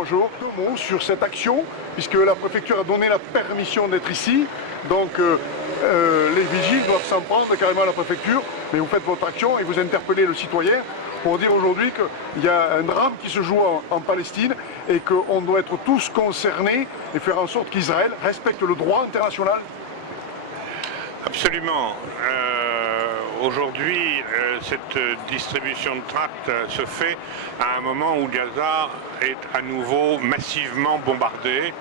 bonjour. Deux mots sur cette action, puisque la préfecture a donné la permission d'être ici. Donc les vigiles doivent s'en prendre carrément à la préfecture, mais vous faites votre action et vous interpellez le citoyen pour dire aujourd'hui qu'il y a un drame qui se joue en Palestine et qu'on doit être tous concernés et faire en sorte qu'Israël respecte le droit international. Absolument. Aujourd'hui, cette distribution de tracts se fait à un moment où Gaza est à nouveau massivement bombardée,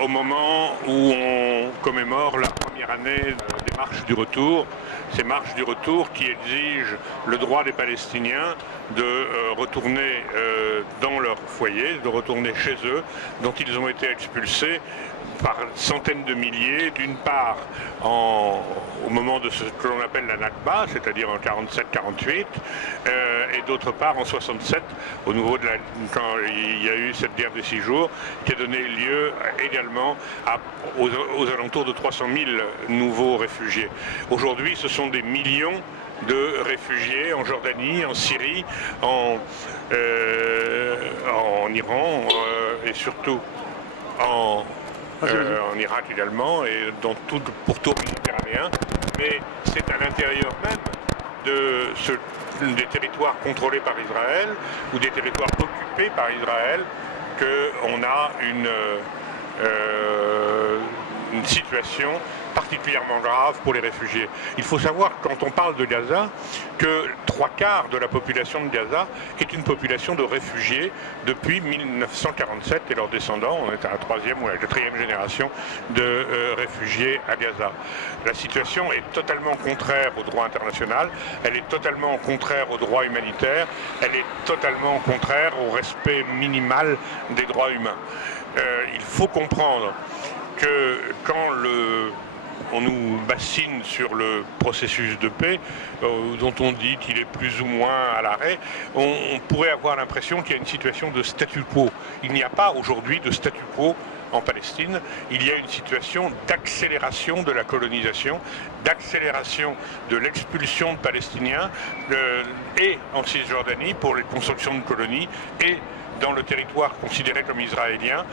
au moment où on commémore la première année des marches du retour. Ces marches du retour qui exigent le droit des Palestiniens de retourner dans leur foyer, de retourner chez eux, dont ils ont été expulsés par centaines de milliers, d'une part au moment de ce que l'on appelle la Nakba, c'est-à-dire en 47-48, et d'autre part en 67, au niveau de quand il y a eu cette guerre des 6 jours, qui a donné lieu également aux alentours de 300 000 nouveaux réfugiés. Aujourd'hui, ce sont des millions de réfugiés en Jordanie, en Syrie, en Iran et surtout en Irak également et pour tout le Méditerranéen, mais c'est à l'intérieur même des territoires contrôlés par Israël ou des territoires occupés par Israël qu'on a une situation particulièrement grave pour les réfugiés. Il faut savoir, quand on parle de Gaza, que 3/4 de la population de Gaza est une population de réfugiés depuis 1947 et leurs descendants. On est à la 3e ou à la 4e génération de réfugiés à Gaza. La situation est totalement contraire au droit international, elle est totalement contraire au droit humanitaire, elle est totalement contraire au respect minimal des droits humains. Il faut comprendre que quand on nous bassine sur le processus de paix, dont on dit qu'il est plus ou moins à l'arrêt, on pourrait avoir l'impression qu'il y a une situation de statu quo. Il n'y a pas aujourd'hui de statu quo en Palestine, il y a une situation d'accélération de la colonisation, d'accélération de l'expulsion de Palestiniens, et en Cisjordanie pour les constructions de colonies, et dans le territoire considéré comme israélien,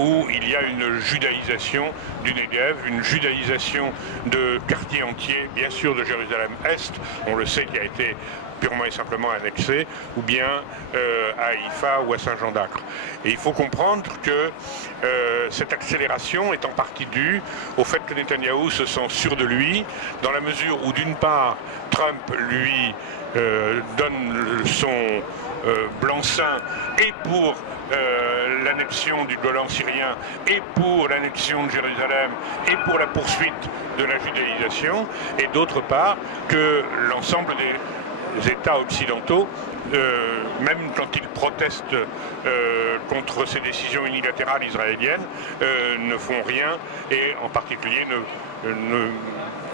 où il y a une judaïsation du Negev, une judaïsation de quartiers entiers, bien sûr de Jérusalem-Est, on le sait, qui a été purement et simplement annexé, ou bien à Haïfa ou à Saint-Jean-d'Acre. Et il faut comprendre que cette accélération est en partie due au fait que Netanyahou se sent sûr de lui, dans la mesure où d'une part Trump lui donne son blanc-seing et pour l'annexion du Golan syrien et pour l'annexion de Jérusalem et pour la poursuite de la judaïsation, et d'autre part que l'ensemble des États occidentaux, même quand ils protestent contre ces décisions unilatérales israéliennes, ne font rien et en particulier ne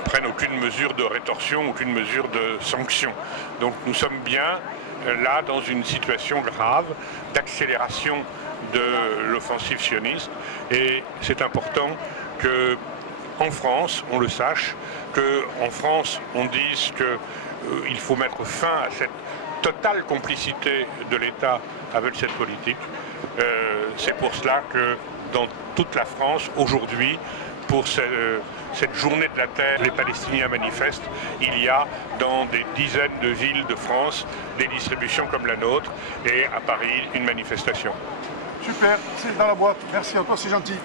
prennent aucune mesure de rétorsion, aucune mesure de sanction. Donc nous sommes bien là dans une situation grave d'accélération de l'offensive sioniste, et c'est important que en France on le sache, qu'en France on dise qu'il faut mettre fin à cette totale complicité de l'État avec cette politique. C'est pour cela que dans toute la France aujourd'hui, pour cette journée de la Terre, les Palestiniens manifestent. Il y a dans des dizaines de villes de France des distributions comme la nôtre, et à Paris une manifestation. Super, c'est dans la boîte. Merci à toi, c'est gentil.